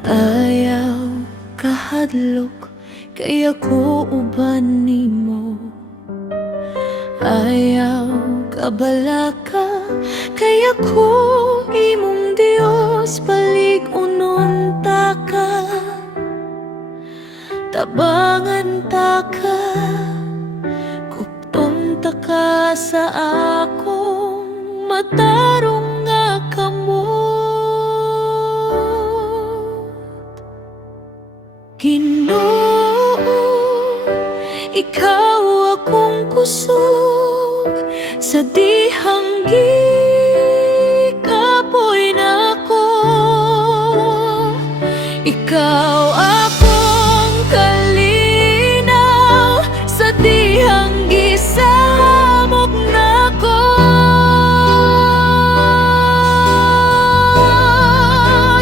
Ayaw kahadlok kaya ko uban nimo. Ayaw kabalaka kaya ko imong Dios palig-unon ta ka. Tabangan ta ka, kupton ta ka sa akong matarong nga kamot. Ginoo, ikaw akong kusog sa dihang gikapoy nako. Ikaw akong kalinaw sa dihang gisamok nako.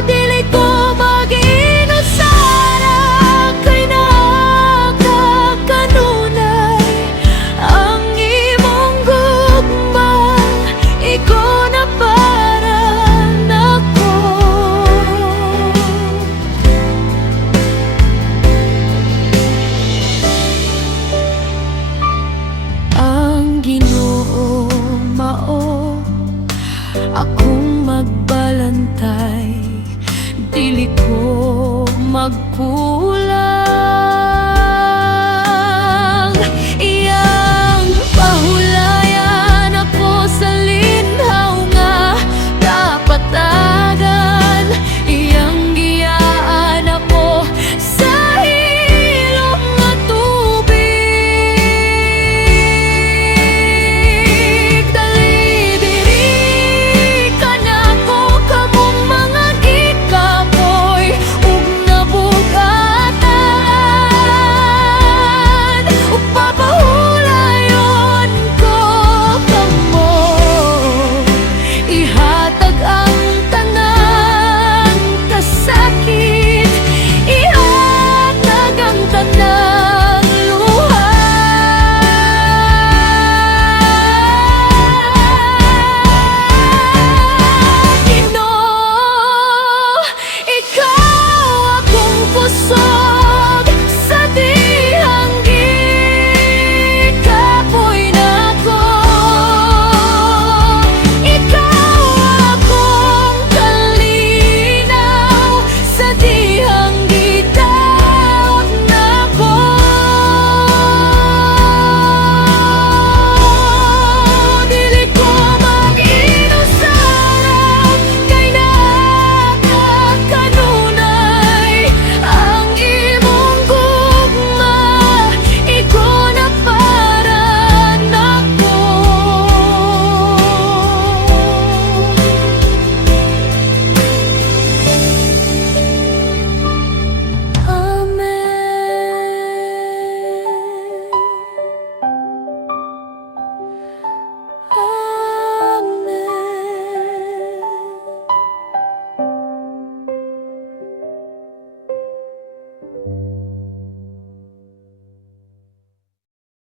Dili ko mag-inusara kay nakakanunay ang imong gugma, ikaw na para nako. Ang Ginoo mao akong magbalantay, dili ko magkulang.